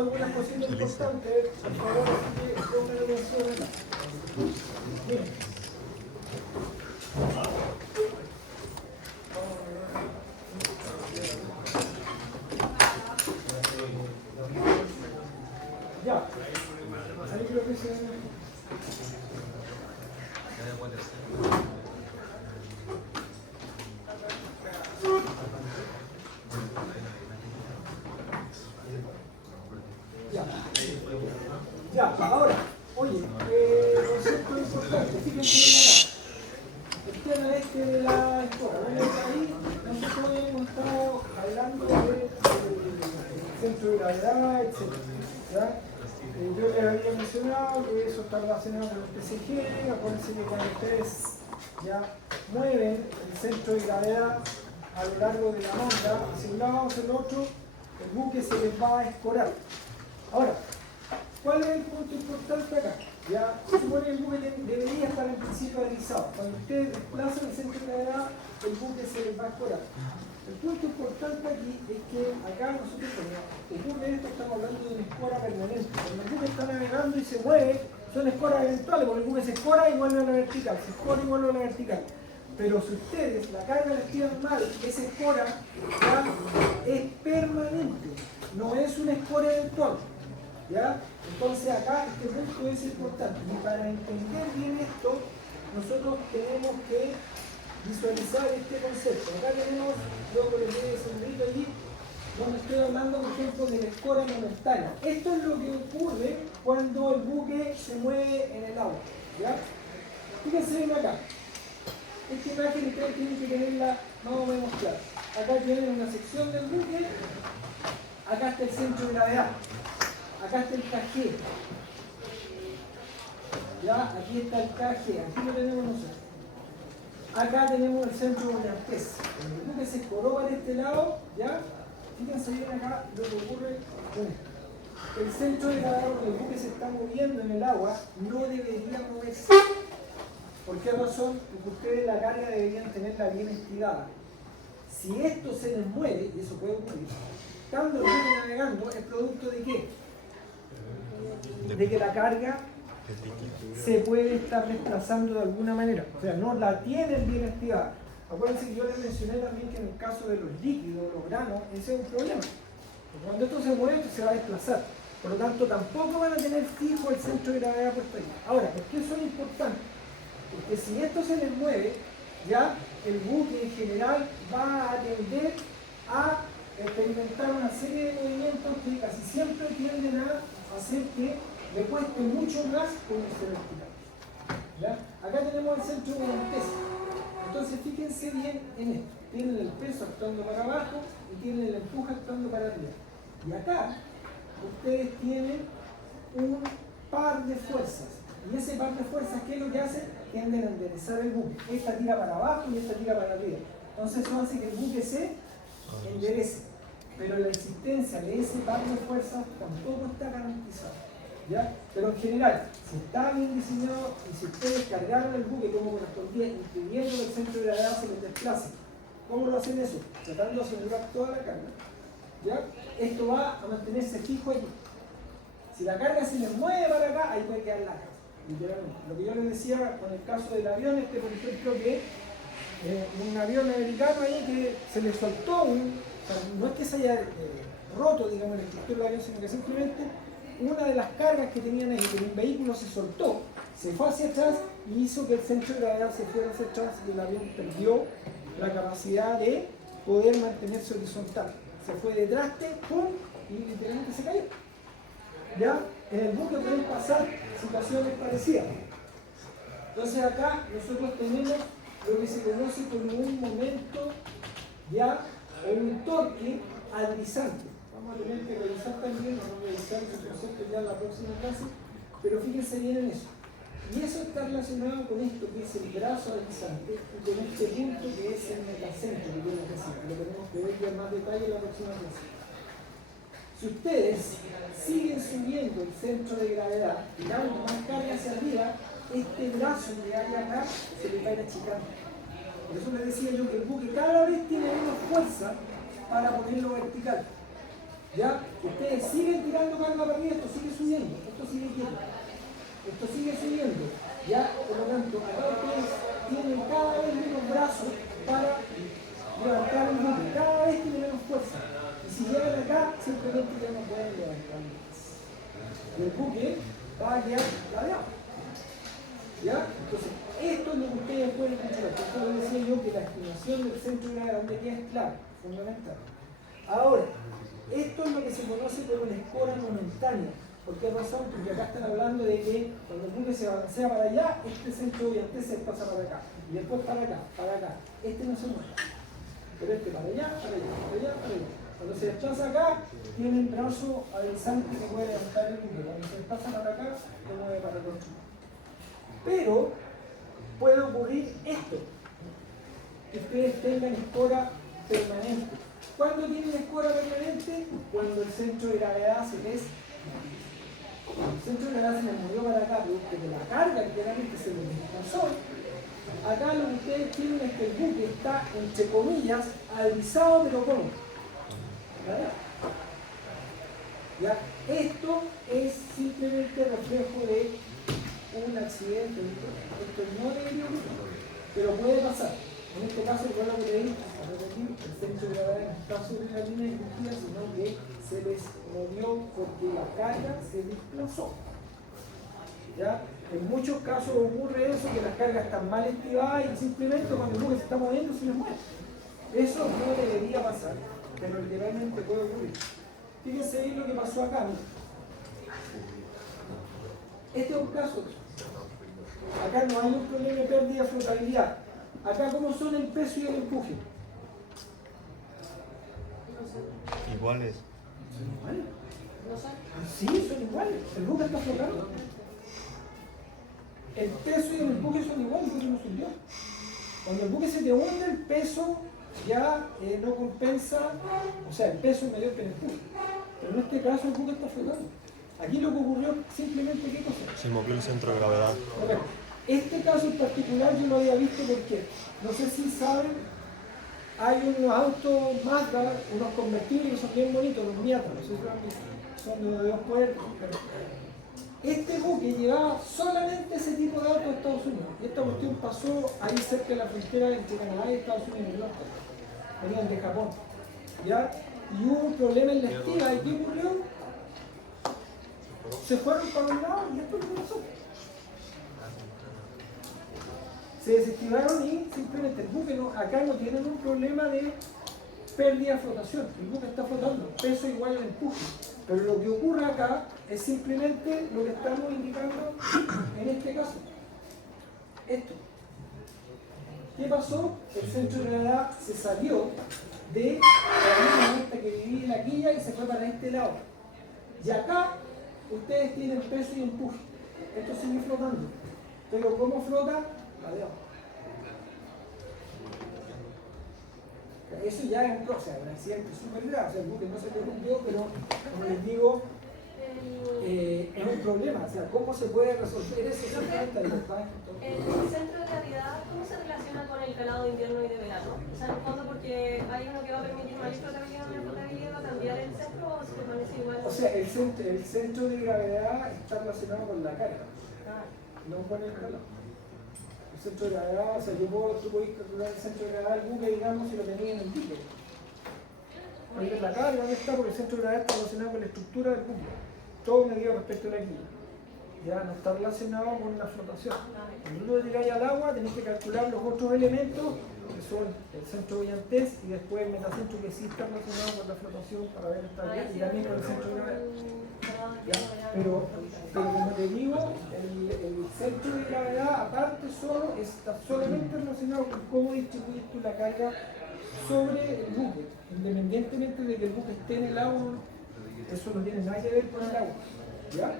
dando algunas cositas importantes, por favor, así que pongan atención acá. Miren. Ya, ahí creo que se... Ya, ahora, oye, concepto importante, fíjense acá. El tema este de la escuela, ahí nosotros hemos estado hablando del centro de gravedad, etc. ¿Ya? Yo les había mencionado que eso está relacionado con el TCG, acuérdense que cuando ustedes ya mueven el centro de gravedad a lo largo de la onda, hacia un lado, hacia el otro, el buque se les va a escorar. Ahora, ¿cuál es el punto importante acá? Ya se supone que el buque debería estar en principio deslizado. Cuando ustedes desplazan el centro de gravedad, el buque se les va a escorar. El punto importante aquí es que acá nosotros, cuando ocurre esto, estamos hablando de una escora permanente. Cuando el buque está navegando y se mueve, son escoras eventuales, porque el buque se escora y vuelve a la vertical, se escora y vuelve a la vertical. Pero si ustedes la carga la tiran mal, esa escora ya es permanente, no es una escora eventual. ¿Ya? Entonces acá este punto es importante. Y para entender bien esto, nosotros tenemos que visualizar este concepto. Acá tenemos, luego les doy ese numerito allí, donde estoy hablando, por ejemplo, de la escora momentánea. Esto es lo que ocurre cuando el buque se mueve en el agua. ¿Ya? Fíjense bien acá. Esta imagen ustedes tienen que tenerla más o menos clara. Acá tienen una sección del buque, acá está el centro de gravedad, acá está el KG. Ya, aquí está el KG, aquí lo tenemos nosotros. Acá tenemos el centro de brillantez. El buque se escoró para este lado, ¿ya? Fíjense bien acá lo que ocurre con esto. El centro de gravedad, porque el buque se está moviendo en el agua, no debería moverse. ¿Por qué razón? Porque ustedes la carga deberían tenerla bien estirada. Si esto se les mueve, y eso puede ocurrir, estando el buque navegando, ¿es producto de qué? De que la carga se puede estar desplazando de alguna manera. O sea, no la tienen bien estirada. Acuérdense que yo les mencioné también que en el caso de los líquidos, los granos, ese es un problema. Porque cuando esto se mueve, esto se va a desplazar. Por lo tanto, tampoco van a tener fijo el centro de gravedad puesto ahí. Ahora, ¿por qué eso es importante? Porque si esto se les mueve, ya el buque en general va a tender a experimentar una serie de movimientos que casi siempre tienden a hacer que le cueste mucho más ponerse vertical. ¿Ya? Acá tenemos el centro de peso. Entonces fíjense bien en esto. Tienen el peso actuando para abajo y tienen el empuje actuando para arriba. Y acá ustedes tienen un par de fuerzas. Y ese par de fuerzas, ¿qué es lo que hace? Tienden a enderezar el buque. Esta tira para abajo y esta tira para arriba. Entonces eso hace que el buque se enderece. Pero la existencia de ese par de fuerzas tampoco está garantizada. ¿Ya? Pero en general, si está bien diseñado y si ustedes cargaron el buque como correspondía, impidiendo que el centro de gravedad se les desplace, ¿cómo lo hacen eso? Tratando de asegurar toda la carga. ¿Ya? Esto va a mantenerse fijo allí. Si la carga se les mueve para acá, ahí puede quedar la carga. Literalmente. Lo que yo les decía con el caso del avión, por ejemplo, que un avión americano ahí que se le soltó o sea, no es que se haya roto, digamos, la estructura del avión, sino que simplemente una de las cargas que tenían ahí, que un vehículo se soltó, se fue hacia atrás y hizo que el centro de gravedad se fuera hacia atrás y el avión perdió la capacidad de poder mantenerse horizontal. Se fue de traste, ¡pum! Y literalmente se cayó. ¿Ya? En el buque pueden pasar situaciones parecidas. Entonces acá nosotros tenemos lo que se conoce como un momento, ¿ya? O un torque alisante. Vamos a tener que revisar también, vamos a revisar ese concepto ya en la próxima clase, pero fíjense bien en eso. Y eso está relacionado con esto que es el brazo alisante y con este punto que es el metacentro que yo les decía, que lo tenemos que ver ya en más detalle en la próxima clase. Si ustedes siguen subiendo el centro de gravedad y dando más carga hacia arriba, este brazo que hay acá se le va a ir achicando. Por eso les decía yo que el buque cada vez tiene menos fuerza para ponerlo vertical. ¿Ya? Ustedes siguen tirando carga para arriba, esto sigue subiendo, esto sigue quieto, esto sigue subiendo. ¿Ya? Por lo tanto, acá ustedes tienen cada vez menos brazos para levantar el buque, cada vez tiene menos fuerza. Y si llegan acá, simplemente ya no pueden levantar más. Y el buque va a quedar ladeado. ¿Ya? Entonces, esto es lo que ustedes pueden controlar. Por eso les decía yo que la estimación del centro de gravedad donde queda es clave, fundamental. Ahora, esto es lo que se conoce como una escora momentánea. ¿Por qué razón? Porque acá están hablando de que cuando el buque se balancea para allá, este centro obviamente se pasa para acá. Y después para acá, para acá. Este no se mueve. Pero este para allá, para allá, para allá, para allá. Cuando se desplaza acá, tiene el brazo avanzante que puede levantar el buque. Cuando se desplaza para acá, lo mueve para el otro. Pero puede ocurrir esto, que ustedes tengan escora permanente. ¿Cuándo tienen escora permanente? Cuando el centro de gravedad se les... El centro de gravedad se les movió para acá, producto de la carga que realmente se les desplazó. Acá lo que ustedes tienen es que el buque está, entre comillas, alisado, pero ¿cómo? ¿Verdad? ¿Ya? Esto es simplemente reflejo de un accidente. Esto no debería ocurrir, pero puede pasar. En este caso, recuerda que le dije, el centro de gravedad no está sobre la línea de crujía, sino que se les movió porque la carga se desplazó. ¿Ya? En muchos casos ocurre eso, que las cargas están mal estivadas y simplemente cuando el buque se está moviendo se les mueve. Eso no debería pasar, pero literalmente puede ocurrir. Fíjense bien lo que pasó acá. Este es un caso. Acá no hay un problema de pérdida de flotabilidad. Acá, ¿cómo son el peso y el empuje? Iguales. ¿Son iguales? Sí, son iguales. El buque está flotando. El peso y el empuje son iguales, porque no subió. Cuando el buque se te hunde, el peso ya no compensa, o sea, el peso es mayor que el empuje. Pero en este caso el buque está flotando. Aquí lo que ocurrió simplemente, ¿qué cosa? Se movió el centro de gravedad. Correcto. Este caso en particular yo lo había visto porque, no sé si saben, hay unos autos Mazda, unos convertibles que son bien bonitos, los Miata, no sé si lo han visto, son de 2 puertas. Este buque llevaba solamente ese tipo de autos a Estados Unidos. Y esta cuestión pasó ahí cerca de la frontera entre Canadá y Estados Unidos. Venían de Japón. ¿Ya? Y hubo un problema en la estiba. ¿Y qué ocurrió? Se fueron para un lado y esto es lo que pasó. Se desestimaron y simplemente el buque acá no tienen un problema de pérdida de flotación. El buque está flotando, peso igual al empuje. Pero lo que ocurre acá es simplemente lo que estamos indicando en este caso. Esto. ¿Qué pasó? El centro de gravedad se salió de la línea esta que divide la quilla y se fue para este lado. Y acá ustedes tienen peso y empuje. Esto sigue flotando. Pero ¿cómo flota? Ladeado. Eso ya es un accidente súper grave. O sea, el buque no se rompió, pero como les digo, es un problema. O sea, ¿cómo se puede resolver eso? El centro de gravedad, ¿cómo se relaciona con el calado de invierno y de verano? O sea, en el fondo, porque hay uno que va a permitir mayor flotabilidad, menor flotabilidad, ¿va a cambiar el centro o se permanece igual? O sea, el centro de gravedad está relacionado con la carga, no con el calado. El centro de gravedad, o sea, tú podés calcular el centro de gravedad del buque, digamos, si lo tenías en el dique. Porque la carga no está, porque el centro de gravedad está relacionado con la estructura del buque. Todo medido respecto a la quilla. Ya no está relacionado con la flotación. Cuando tú lo tiráis al agua, tenés que calcular los otros elementos, que son el centro brillantez y después el metacentro, que sí está relacionado con la flotación para ver estabilidad y también con el centro de gravedad. Pero como te digo, el centro de gravedad aparte solo está solamente relacionado con cómo distribuyes tú la carga sobre el buque, independientemente de que el buque esté en el agua. Eso no tiene nada que ver con el agua. ¿Ya?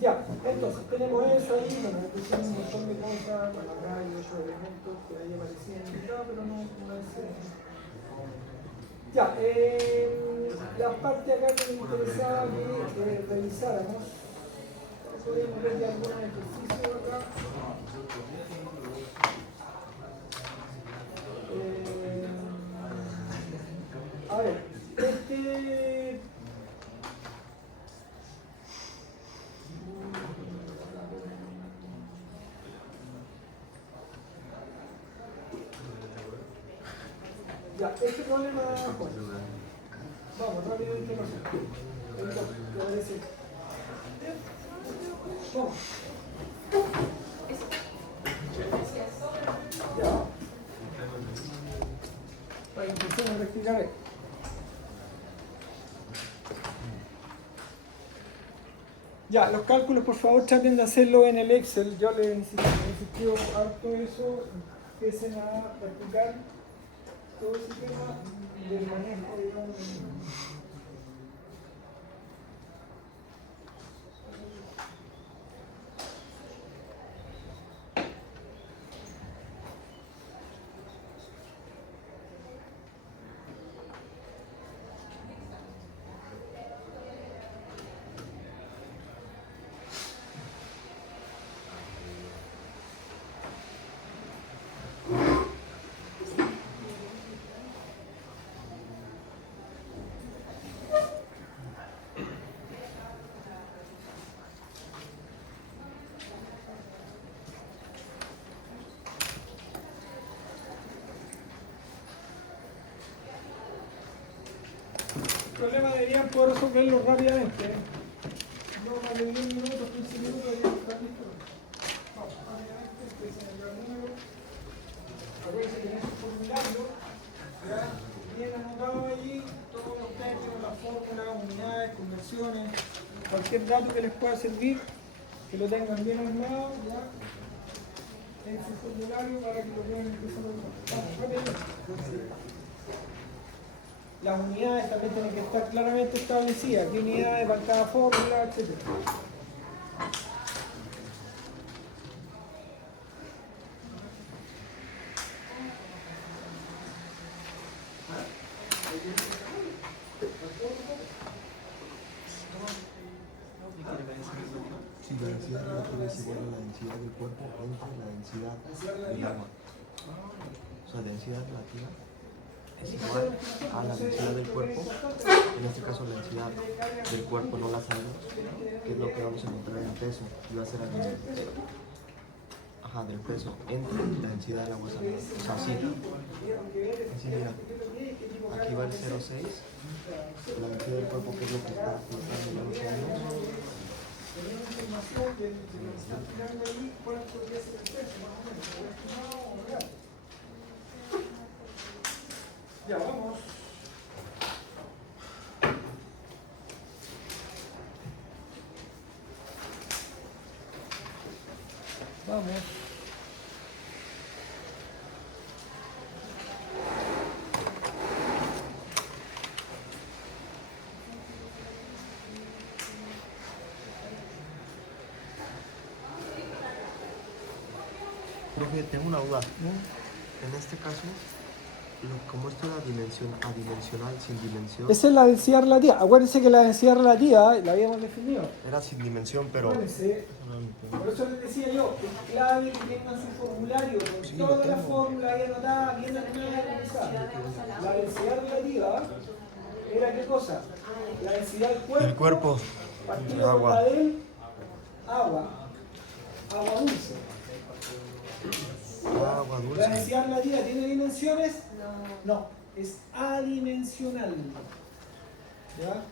Ya, entonces tenemos eso ahí, bueno, pusimos un montón de cosas, bueno, acá hay otros elementos que ahí aparecían indicados, pero no es... Ya, la parte acá que me interesaba que revisáramos, podemos ver ya algunos ejercicios acá. A ver, Ya, este problema de abajo. Vamos, rápidamente no sé. ¿Qué parece? Vamos. Ya. Para empezar a rectificar esto. Ya, los cálculos por favor traten de hacerlo en el Excel. Yo les insistió harto eso. Empiecen a practicar todo ese tema del manejo, digamos. El problema deberían poder resolverlo rápidamente. No más de 10 minutos, 15 minutos deberían estar listos. Vamos, rápidamente, empiecen a enviar números. Acuérdense que en ese formulario ya bien anotado allí todos los términos, las fórmulas, unidades, conversiones, cualquier dato que les pueda servir, que lo tengan bien armado ya en su formulario para que lo puedan empezar a usar. Vamos, rápidamente. Las unidades también tienen que estar claramente establecidas, qué unidades para cada fórmula, etc. Si la densidad relativa es igual a la densidad del cuerpo entre la densidad del agua. O sea, densidad relativa es igual a la densidad del cuerpo. En este caso la densidad del cuerpo no la sabemos, que es lo que vamos a encontrar en peso. Y va a ser aquí del peso entre la densidad del agua salada. O sea, así mira, aquí va el 0,6, la densidad del cuerpo, que es lo que está flotando ya los años. Ya vamos. Vamos. Profe, tengo una duda. En este caso, como esto era adimensional, sin dimensión. Esa es la densidad relativa. Acuérdense que la densidad relativa la habíamos definido. Era sin dimensión, pero. Acuérdense, por eso les decía yo, es clave que tengan su formulario con toda la fórmula ahí anotada, bien armada y organizada. La densidad relativa era qué cosa? La densidad del cuerpo. El cuerpo. Partido El por agua. la del agua. Agua dulce. Agua ¿La dulce. densidad relativa tiene dimensiones? No, es adimensional. ¿Ya?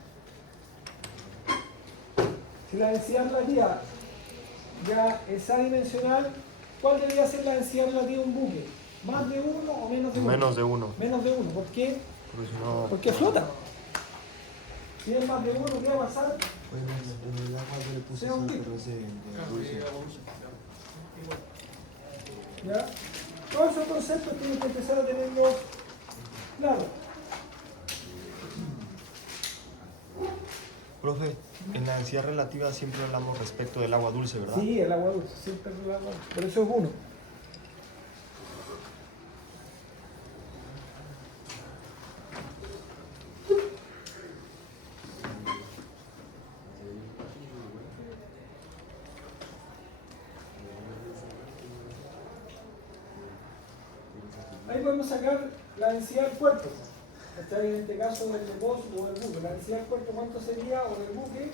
Si la densidad relativa ya es adimensional, ¿cuál debería ser la densidad relativa de un buque? ¿Más de uno o menos de uno? Menos de uno. Menos de uno. ¿Por qué? Porque si no. Porque flota. Si es más de uno, ¿qué va a pasar? Pues en el agua yo le puse Sea un sal, kit. pero es de dulce. ¿Ya? Todos esos conceptos tienen que empezar a tenerlos claros. Profe, en la densidad relativa siempre hablamos respecto del agua dulce, ¿verdad? Sí, el agua dulce, siempre es el agua dulce. Por eso es uno. Ahí podemos sacar la densidad del cuerpo. Está en este caso del depósito o del buque. La densidad del cuerpo, ¿cuánto sería? O del buque,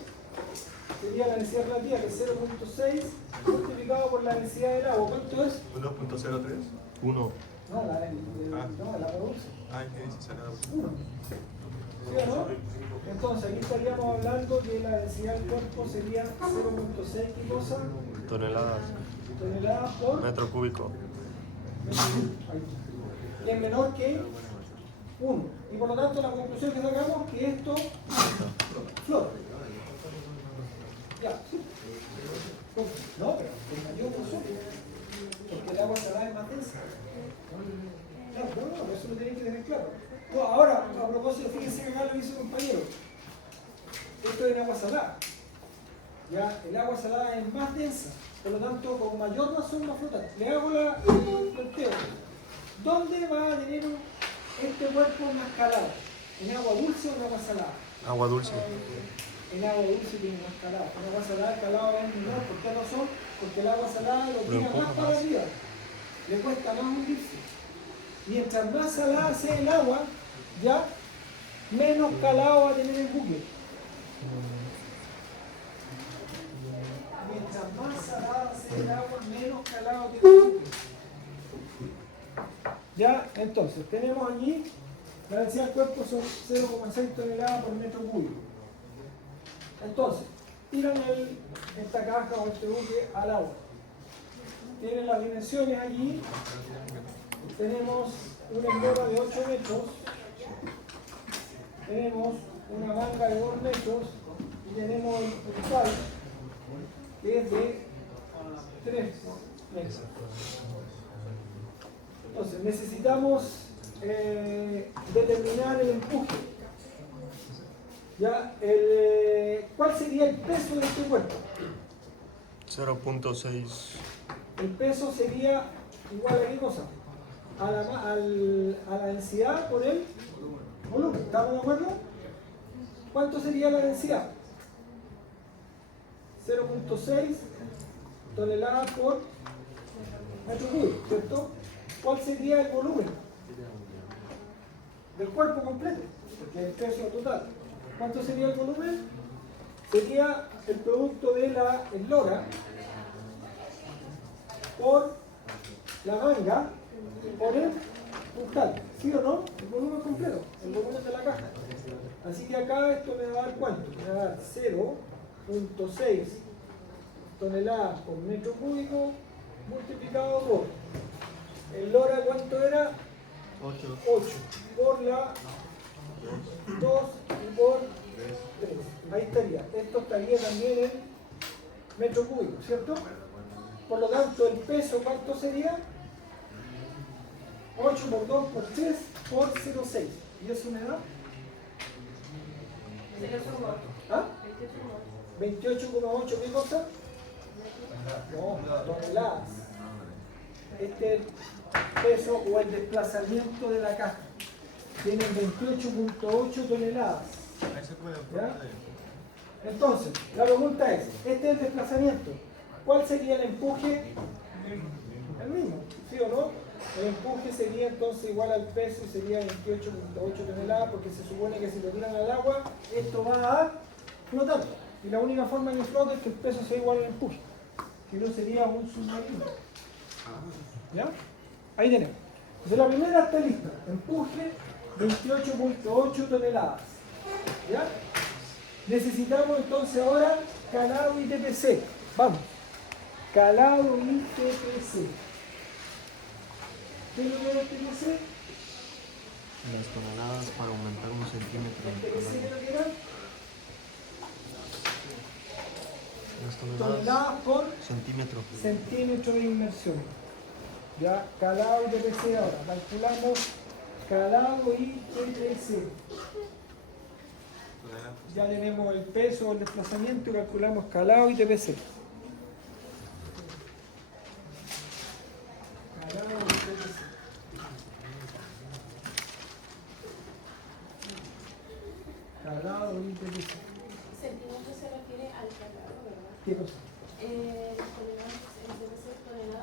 sería la densidad relativa, que es 0.6 multiplicado por la densidad del agua. ¿Cuánto es? 1.03. 1. No, el agua dulce. ¿Qué dice? Saca la 1. ¿Sí o no? Entonces aquí estaríamos hablando que la densidad del cuerpo sería 0.6 ¿qué cosa? toneladas, Toneladas por metro cúbico. y es menor que 1. Y por lo tanto la conclusión que sacamos es que esto flota. Ya, sí. No, pero el mayor no sube, porque el agua salada es más densa. Claro, no, eso lo tienen que tener claro. No, ahora, a propósito, fíjense que acá lo hizo el compañero. Esto es el agua salada. Ya, el agua salada es más densa, por lo tanto, con mayor razón va a flotar. Le hago el planteo. ¿Dónde va a tener este cuerpo más calado? ¿En agua dulce o en agua salada? Agua dulce. En agua dulce tiene más calado. En agua salada el calado es menor. ¿Por qué razón? Porque el agua salada lo tira más para arriba. Le cuesta más hundirse. Mientras más salada sea el agua, ya menos calado va a tener el buque. Mientras más salada sea el agua, menos calado tiene el buque. Ya, entonces, tenemos allí la densidad del cuerpo son 0,6 toneladas por metro cúbico. Entonces, tiran esta caja o este buque al agua. Tienen las dimensiones allí. Tenemos una eslora de 8 metros. Tenemos una manga de 2 metros. Y tenemos el puntal que es de 3 metros. Entonces, necesitamos determinar el empuje. ¿Ya? ¿Cuál sería el peso de este cuerpo? 0.6. El peso sería igual a qué cosa? A la densidad por el volumen. ¿Estamos de acuerdo? ¿Cuánto sería la densidad? 0.6 toneladas por metro cúbico, ¿cierto? ¿Cuál sería el volumen del cuerpo completo? Porque el peso total. ¿Cuánto sería el volumen? Sería el producto de la eslora por la manga por el puntal. ¿Sí o no? El volumen completo, el volumen de la caja. Así que acá esto me va a dar ¿cuánto? Me va a dar 0.6 toneladas por metro cúbico multiplicado por el lora, ¿cuánto era? 8 por la 2 y por 3. Ahí estaría. Esto estaría también en metro cúbico, ¿cierto? Por lo tanto, el peso, ¿cuánto sería? 8 por 2 por 3 por 0,6. ¿Y eso me da? ¿Ah? 28,8, ¿qué cosa? No, toneladas. Este es el peso o el desplazamiento de la caja. Tienen 28,8 toneladas. ¿Ya? Entonces, la pregunta es, este es el desplazamiento. ¿Cuál sería el empuje? El mismo, ¿sí o no? El empuje sería entonces igual al peso y sería 28,8 toneladas porque se supone que si lo tiran al agua, esto va a flotar. Y la única forma de que flote es que el peso sea igual al empuje. Si no sería un submarino. ¿Ya? Ahí tenemos. Entonces la primera está lista. Empuje 28,8 toneladas. ¿Ya? Necesitamos entonces ahora calado y TPC. Vamos. Calado y TPC. ¿Qué es lo que es el TPC? Las toneladas para aumentar 1 centímetro. ¿El TPC qué es lo que era? Las Toneladas por centímetro de inmersión. Ya, calado y TPC ahora. Calculamos calado y TPC. Ya tenemos el peso, el desplazamiento y calculamos calado y TPC. Calado y TPC. Calado y TPC. Centímetro se refiere al calado, ¿verdad? ¿Qué cosa?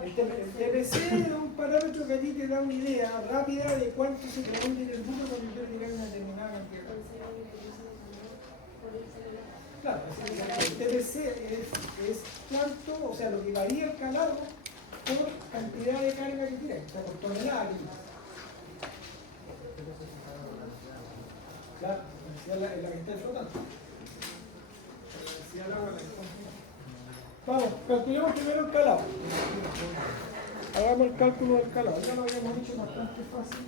El TPC es un parámetro que a ti te da una idea rápida de cuánto se te va a hundir el buque cuando yo tirar una determinada cantidad. Claro, el TPC es cuánto, o sea, lo que varía el calado por cantidad de carga que tiene, está por tonelada aquí. La densidad es la que está flotando. La densidad del agua es la que está flotando. Vamos, calculemos primero el calado. Hagamos el cálculo del calado. Ya lo habíamos dicho bastante fácil.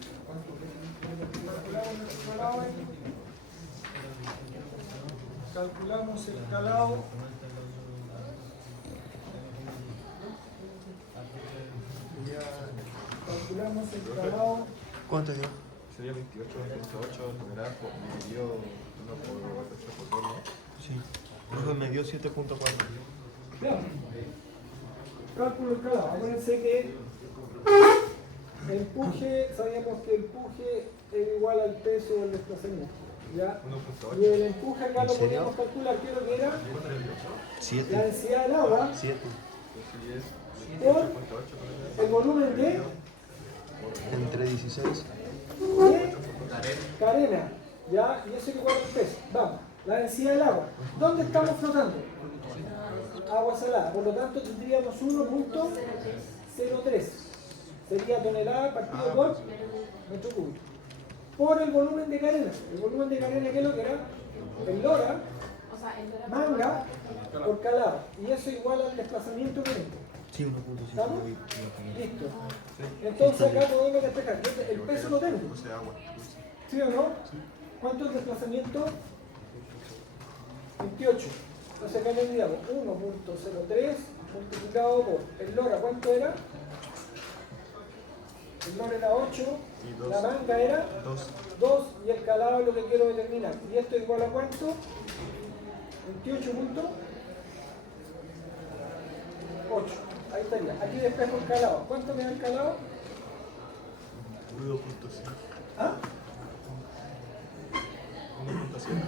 Calculamos el calado. Calculamos el calado. ¿Cuánto dio? Sería 28 toneladas por dividido 1 por 8 por 2, ¿no? Sí. Profe, me dio 7.4. Ya. Cálculo del calado. Acuérdense que el empuje, sabíamos que el empuje era igual al peso del desplazamiento. ¿Ya? 1.8. Y el empuje acá ¿En lo serio? podíamos calcular, ¿qué es lo que era? 7. La densidad del agua 7. por 8 toneladas. el volumen de Entre 16. carena. ¿Ya? Y eso es igual al peso. Vamos, la densidad del agua. ¿Dónde estamos flotando? Agua salada. Por lo tanto, tendríamos 1.03. Sería tonelada partido por metro cúbico. Por el volumen de carena. El volumen de carena, ¿qué es lo que era? El lora, manga por calado. Y eso igual al desplazamiento que tengo. Sí, 1.7. ¿Estamos? Listo. Entonces acá podemos despejar. El peso lo tengo. O sea, agua. ¿Sí o no? ¿Cuánto es el desplazamiento? 28. Entonces acá tendríamos 1.03 multiplicado por el lora, ¿cuánto era? El lora era 8, Y 2. la manga era 2 y el calado es lo que quiero determinar. ¿Y esto es igual a cuánto? 28 puntos 8. Ahí estaría. Aquí despejo el calado. ¿Cuánto me da el calado? 1.7. ¿Ah? 1.7.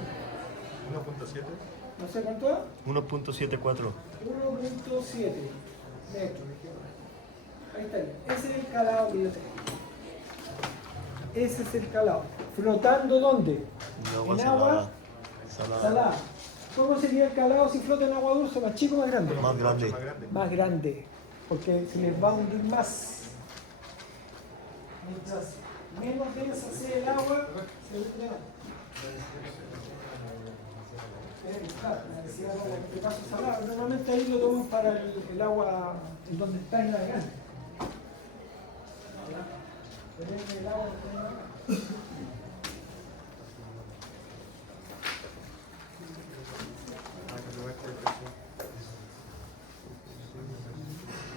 1.7. No sé cuánto da. 1.74. 1.7 metros. Ahí estaría. Ese es el calado que yo tengo. Ese es el calado. ¿Flotando dónde? De agua En salada. agua salada. ¿Cómo sería el calado si flota en agua dulce? ¿Más chico o más grande? Más grande. Más grande. Más grande. Porque se les va a hundir más. Mientras menos densa sea el agua, se hunde más. La densidad del agua, en este caso salada. Normalmente ahí lo toman para el agua en donde está navegando. Depende del agua que está navegando.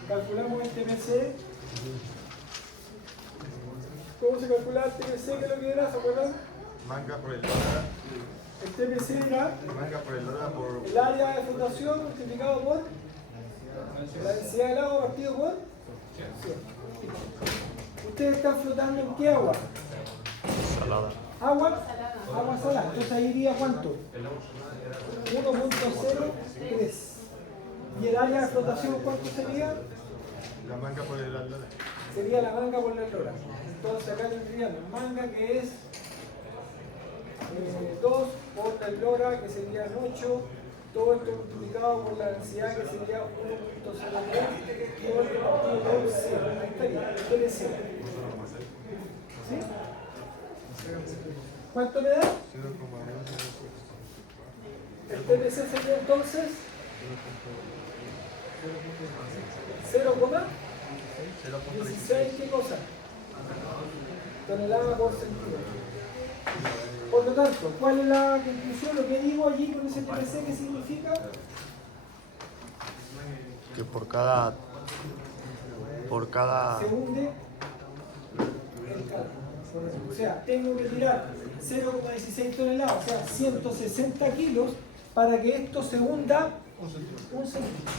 Calculamos el TPC. ¿Cómo se calcula el TPC? ¿Qué es lo que era? ¿Se acuerdan? Manga por el dólar. El TPC era Manga por el dólar por. el área de flotación multiplicado por la densidad del agua partido por 100. ¿Ustedes están flotando en qué agua? Salada. Agua salada. Entonces ahí iría ¿cuánto? 1.03. ¿Y el área de flotación cuánto sería? La manga por el dólar. Sería la manga por la lora. Entonces acá tendríamos manga que es 2 por la lora que sería 8, todo esto multiplicado por la densidad que sería 1.03 por el partido por 100. Ahí estaría, el TPC. ¿Sí? ¿Cuánto me da? 0,1. El TPC sería entonces 0,16, ¿qué cosa? Tonelada por centímetro. Por lo tanto, ¿cuál es la conclusión? Lo que digo allí con ese TPC, ¿qué significa? Que por cada Se hunde el calado. O sea, tengo que tirar 0,16 toneladas, o sea, 160 kilos, para que esto se hunda 1 centímetro.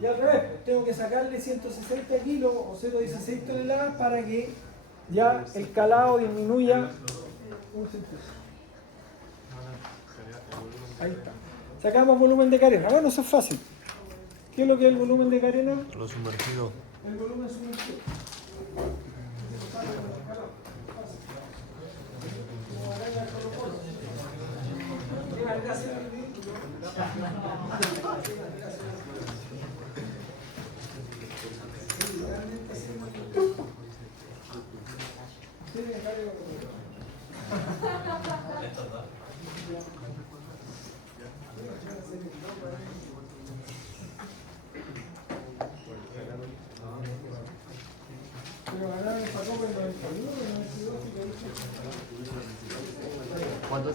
Y al revés, tengo que sacarle 160 kilos o 0,16 toneladas para que ya el calado disminuya 1 centímetro. Ahí está. Sacamos volumen de carena. Bueno, eso es fácil. ¿Qué es lo que es el volumen de carena? lo sumergido. El volumen sumergido.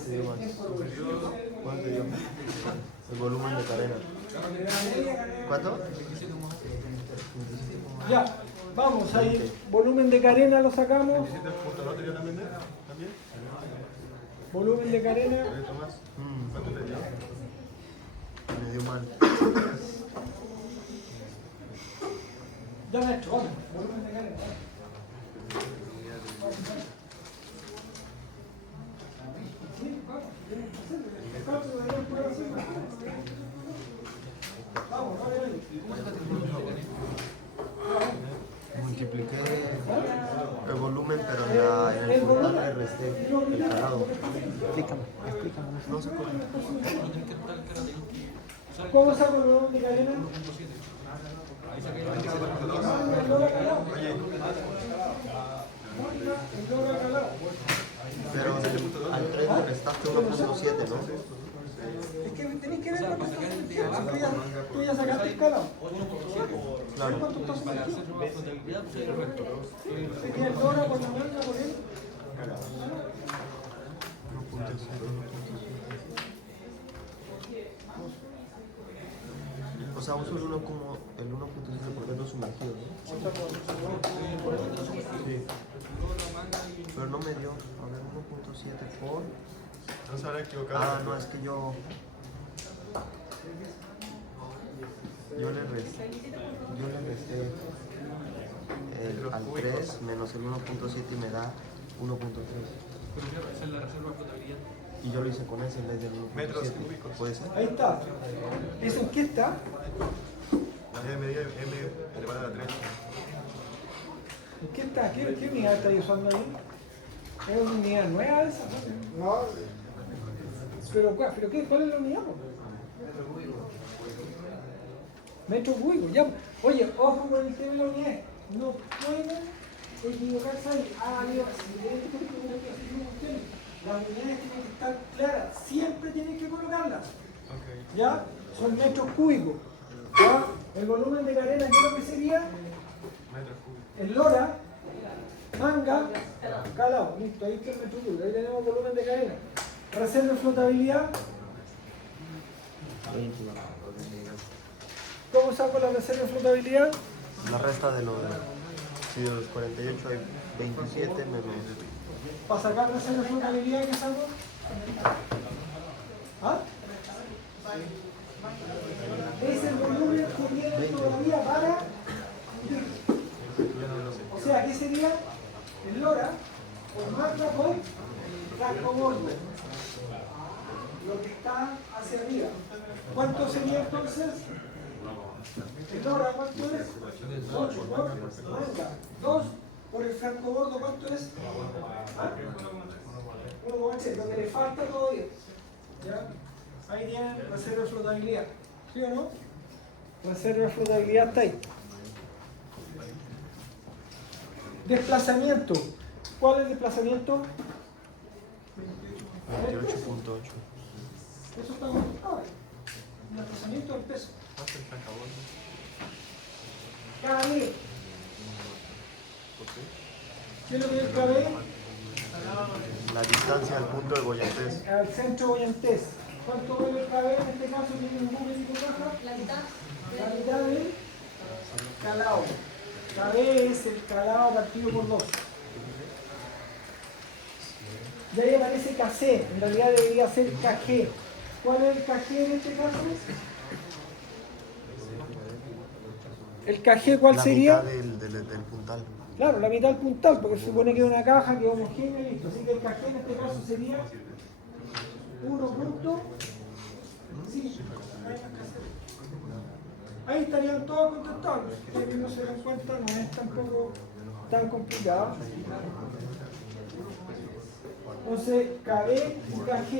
te dio más? ¿Cuánto te dio? El volumen de cadena. ¿Cuánto? Ya, vamos, ahí volumen de carena lo sacamos. ¿17.2 te dio también? ¿También? Volumen de carena. Tomás, ¿cuánto te dio? Me dio mal. Ya me he hecho, vamos, volumen de carena. Sí, vamos, tienes que hacerlo. El cálculo de la prueba, sí, vamos, vale, vale. Multipliqué el volumen, pero en el puntal le resté el calado. Explícame. No sé cómo. ¿Cómo saco el volumen de cadena? El dólar calado. El dólar calado. Pero al 3 le restaste 1.7, ¿no? Es que tenés que ver cuánto estás sumergiendo. Tú ya sacaste el calado. Claro. ¿Cuánto estás sumergiendo? Sería el dólar cuando manda por él. O sea, uso el 1.7% sumergido, ¿no? Sí. Pero no me dio. A ver, 1.7 por... no se habrá equivocado. Ah, no, es que yo le resté al 3 menos el 1.7 y me da 1.3. Y yo lo hice con ese en vez del 1.7. Metros cúbicos. ¿Puede ser? Ahí está. ¿Eso en qué está? La medida M elevada a la 3. ¿En qué está? ¿Qué unidad estáis usando ahí? ¿Es una unidad nueva esa? No. ¿Pero cuál es la unidad? Metro cúbico, ya. Oye, ojo con el tema de la unidad. No pueden equivocarse ahí. Ha habido accidentes como lo que hacemos ustedes. Las unidades tienen que estar claras. Siempre tienen que colocarlas. ¿Ya? Son metros cúbicos. ¿Ya? El volumen de cadena, ¿qué es lo que sería? Metros cúbicos. El lora, manga, calado. Listo, ahí está el metro cúbico. Ahí tenemos volumen de cadena. Reserva de flotabilidad. 20. ¿Cómo saco la reserva de flotabilidad? La resta de los... Si de los 48 hay 27 menos... Para sacar reserva de flotabilidad, ¿qué saco? ¿Ah? Es el volumen que tiene todavía para... O sea, ¿qué sería? El lora, por manga por franco gordo. Lo que está hacia arriba. ¿Cuánto sería entonces? El lora, ¿cuánto es? 8 por manga. 2 por el franco gordo, ¿cuánto es? 1,8, lo que le falta todavía. ¿Ya? Ahí tienen reserva de flotabilidad. ¿Sí o no? Reserva de flotabilidad está ahí. Desplazamiento. ¿Cuál es el desplazamiento? 28.8. Eso está complicado. El desplazamiento del peso. KB. ¿Qué es lo que es KB? La distancia al punto de Boyatés. Al centro Boyantés. ¿Cuánto vale el KB en este caso? ¿Tiene un número y baja? La mitad. La mitad del calado. KB es el calado partido por 2. Y ahí aparece KC, en realidad debería ser KG. ¿Cuál es el KG en este caso? ¿El KG cuál sería? La mitad del puntal. Claro, la mitad del puntal, porque se supone que es una caja que es homogénea y listo. Así que el KG en este caso sería 1.5. Ahí estarían todos contestados. Ustedes no se dan cuenta, no es tampoco tan complicado. Entonces, KB y KG.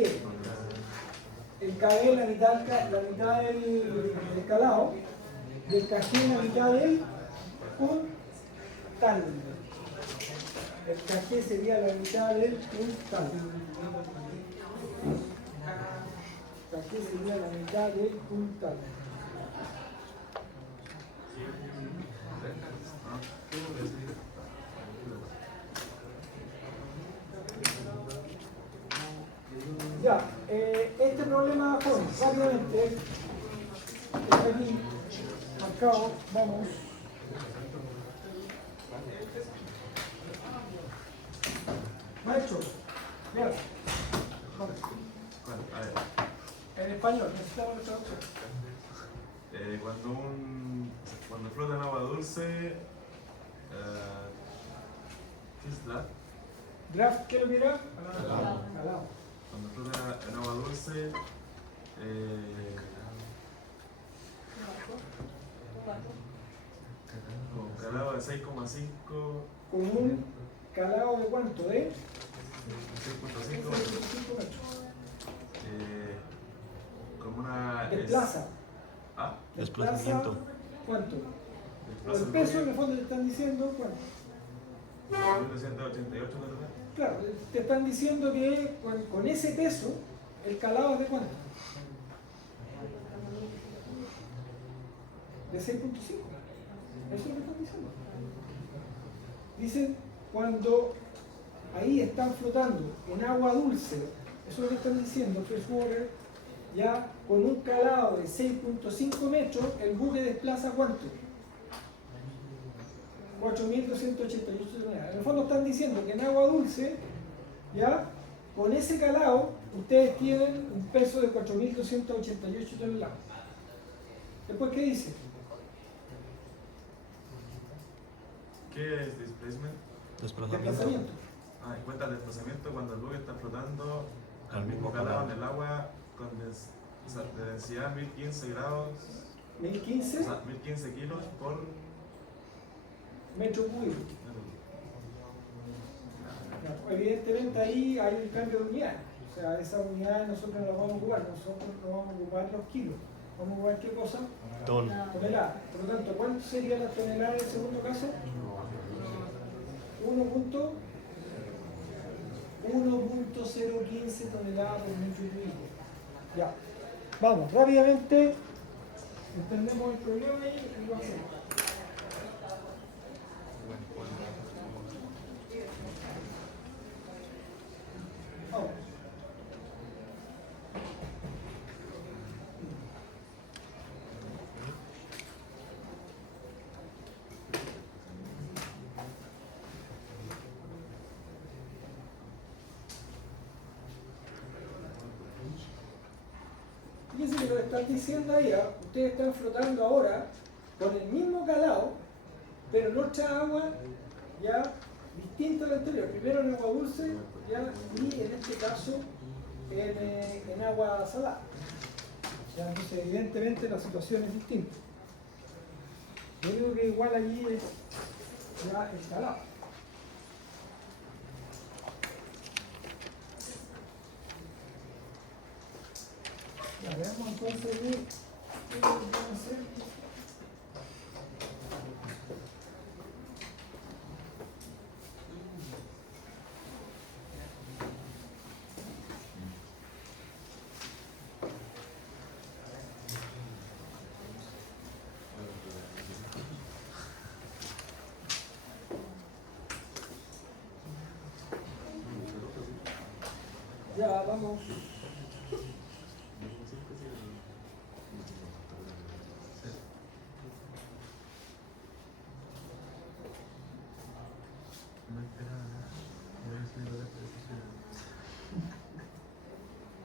El KB la mitad del calado, y el KG la mitad del puntal. El KG sería la mitad del puntal. KG sería la mitad del puntal. Ya, este problema, bueno, rápidamente, está aquí, marcado, vamos. Maestro, bien. A ver, En español, necesitamos la traducción. cuando flota en agua dulce, ¿qué es that? Draft, ¿qué lo mira? Calado. Calado. Cuando flota en agua dulce, con calado de 6,5, Con un calado de cuánto, ¿de? 6,5, 6,5 metros. con una... Desplaza. Ah, Desplazamiento. ¿Cuánto? O desplaza el peso, en el fondo te están diciendo, ¿cuánto? 1288 total. Claro, te están diciendo que con ese peso, el calado es de cuánto? De 6,5. Eso es lo que están diciendo. Dicen, cuando ahí están flotando en agua dulce, eso es lo que están diciendo, freshwater, ya con un calado de 6,5 metros, el buque desplaza ¿cuánto? 4.288 toneladas. En el fondo están diciendo que en agua dulce, ya, con ese calado, ustedes tienen un peso de 4.288 toneladas. Después, ¿qué dice? ¿Qué es displacement? Desplazamiento. Desplazamiento. Ah, cuenta el desplazamiento cuando el buque está flotando Al mismo calado en calado. el agua con de densidad 1015 grados, 1015 o sea, 1015 kilos por metros cúbicos. metro. Evidentemente ahí hay un cambio de unidad. O sea, esa unidad nosotros no la vamos a ocupar, nosotros no vamos a ocupar los kilos. Vamos a ocupar qué cosa? Ton. Tonelada. Por lo tanto, ¿cuánto sería la tonelada en el segundo caso? 1.015 toneladas por metro cúbico. Ya. Vamos, rápidamente entendemos el problema y lo hacemos. Vamos. Fíjense que lo que están diciendo ahí, ustedes están flotando ahora con el mismo calado, pero en otra agua ya distinta a la anterior. Primero en agua dulce ya, y en este caso en agua salada. Ya, entonces, evidentemente la situación es distinta. Lo único que igual allí es ya el calado. Ya, veamos entonces qué podemos hacer. Ya, vamos.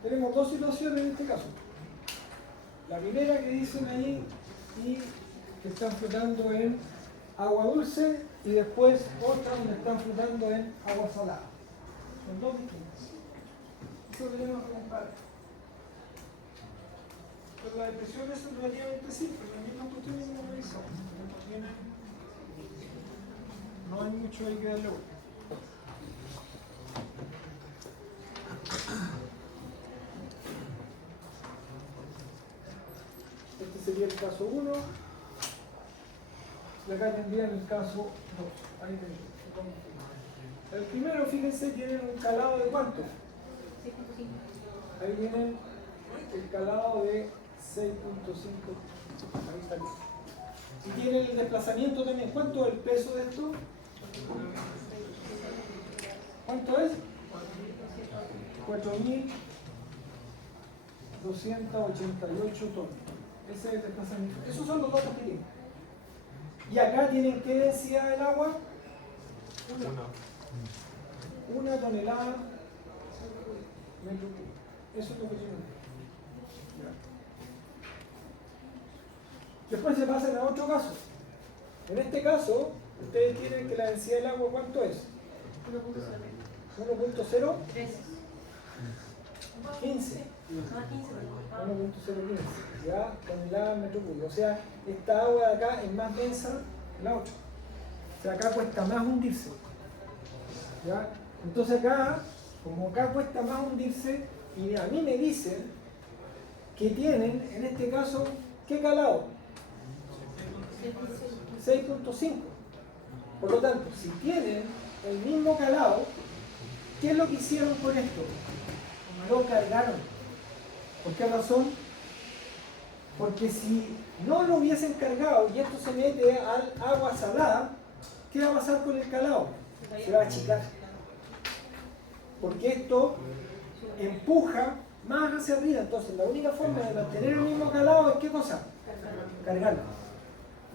Tenemos dos situaciones en este caso. La primera que dicen ahí y que están flotando en agua dulce y después otra donde están flotando en agua salada. Son dos distintas. Eso lo tenemos que comparar. Pero la expresión es relativamente simple, la misma cuestión que hemos revisado. No hay mucho ahí que darle vuelta. Este sería el caso 1. Y acá tendrían el caso 2. Ahí tenemos. El primero, fíjense, tienen un calado de ¿cuánto? 6,5. Ahí vienen el calado de 6,5. Ahí está bien. Y tienen el desplazamiento también. ¿Cuánto es el peso de esto? ¿Cuánto es? 4.288 288 tonos. Ese es el desplazamiento. Esos son los datos que tienen. Y acá tienen qué densidad del agua? Una tonelada metro cúbico. Eso es lo que tienen. Ya. Después se pasan a otro caso. En este caso, ustedes tienen que la densidad del agua, ¿cuánto es? 1.0 13. 15. Ah, 15, perdón. 1.015, ya, toneladas metro cúbico. O sea, esta agua de acá es más densa que la otra. O sea, acá cuesta más hundirse. ¿Ya? Entonces acá, como acá cuesta más hundirse, y a mí me dicen que tienen, en este caso, ¿qué calado? 6.5. Por lo tanto, si tienen el mismo calado, ¿qué es lo que hicieron con esto? Lo cargaron. ¿Por qué razón? Porque si no lo hubiesen cargado y esto se mete al agua salada, ¿qué va a pasar con el calado? Se va a achicar. Porque esto empuja más hacia arriba. Entonces la única forma de mantener el mismo calado es ¿qué cosa? Cargarlo.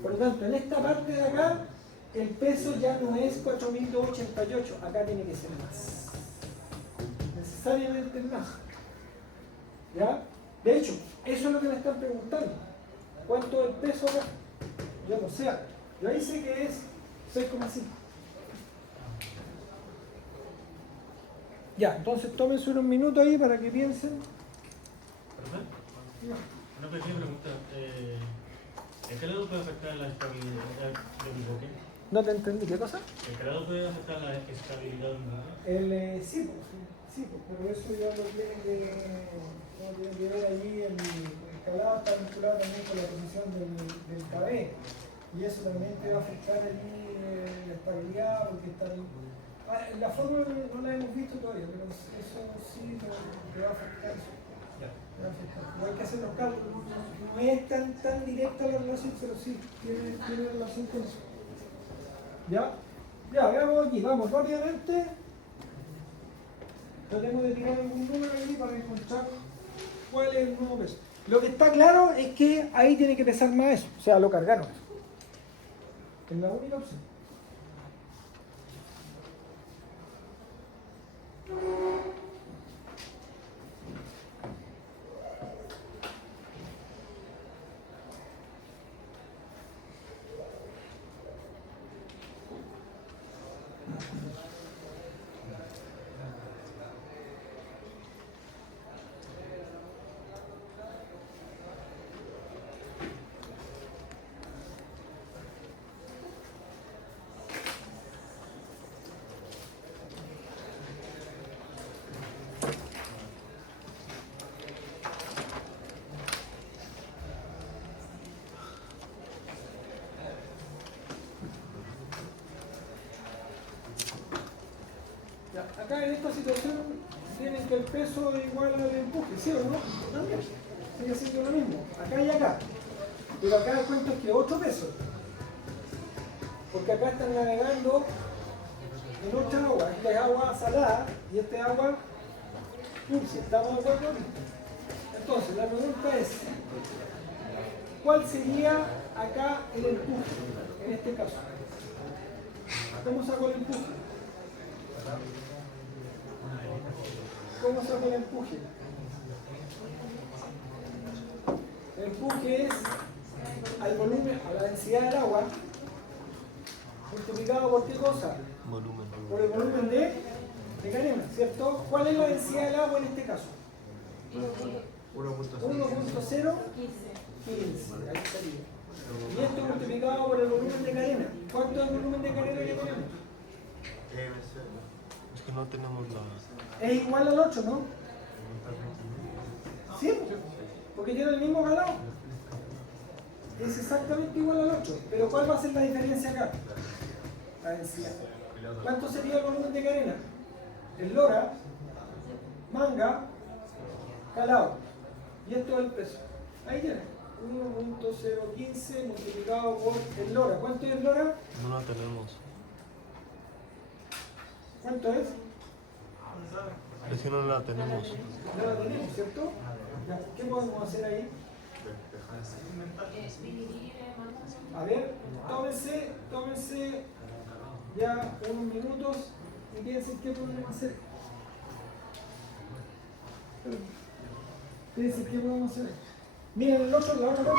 Por lo tanto, en esta parte de acá, el peso ya no es 4.288, acá tiene que ser más. Necesariamente más. ¿Ya? De hecho, eso es lo que me están preguntando. ¿Cuánto es el peso acá? Yo no sé. Yo ahí sé que es 6,5. Ya, entonces tómense unos minutos ahí para que piensen. ¿Perdón? Una pequeña pregunta. ¿El calado puede afectar la estabilidad de mi buque? No te entendí, ¿qué cosa? ¿El calado puede afectar la estabilidad de mi buque? Sí, pero eso ya lo tienen que ver allí. El calado está vinculado también con la posición del cabé. Y eso también te va a afectar allí la estabilidad, porque está ahí. La fórmula no la hemos visto todavía, pero eso sí te va a afectar eso. No hay que hacer los cálculos. No es tan directa la relación, pero sí, tiene relación con eso. ¿Ya? Ya, veamos aquí, vamos rápidamente. Tratemos de tirar algún número aquí para encontrar cuál es el nuevo peso. Lo que está claro es que ahí tiene que pesar más eso, o sea, lo cargaron. Es la única opción. Acá en esta situación tienen que el peso es igual al empuje, ¿sí o no? También, sigue siendo lo mismo, acá y acá. Pero acá el cuento es que otro peso. Porque acá están navegando en otra agua. Esta es agua salada y esta es agua dulce. ¿Estamos de acuerdo? Entonces, la pregunta es, ¿cuál sería acá el empuje en este caso? ¿Cómo saco el empuje? ¿Cómo saco el empuje? El empuje es al volumen, a la densidad del agua, multiplicado por qué cosa? Volumen. Por el volumen de carena, ¿cierto? ¿Cuál es la densidad del agua en este caso? 1.015. Ahí estaría. Y esto multiplicado por el volumen de carena. ¿Cuánto es el volumen de carena que tenemos? Es que no tenemos la... Es igual al 8, ¿no? Sí, porque tiene el mismo calado. Es exactamente igual al 8. Pero ¿cuál va a ser la diferencia acá? La densidad. ¿Cuánto sería el volumen de carena? El lora, manga, calado. Y esto es el peso. Ahí tiene. 1.015 multiplicado por el lora. ¿Cuánto es el lora? No la tenemos. ¿Cuánto es? Es que no la tenemos. No la tenemos, ¿cierto? Ya, ¿qué podemos hacer ahí? Dividir A ver, tómense ya unos minutos y piensen qué podemos hacer. Piensen qué podemos hacer. Miren el otro lado,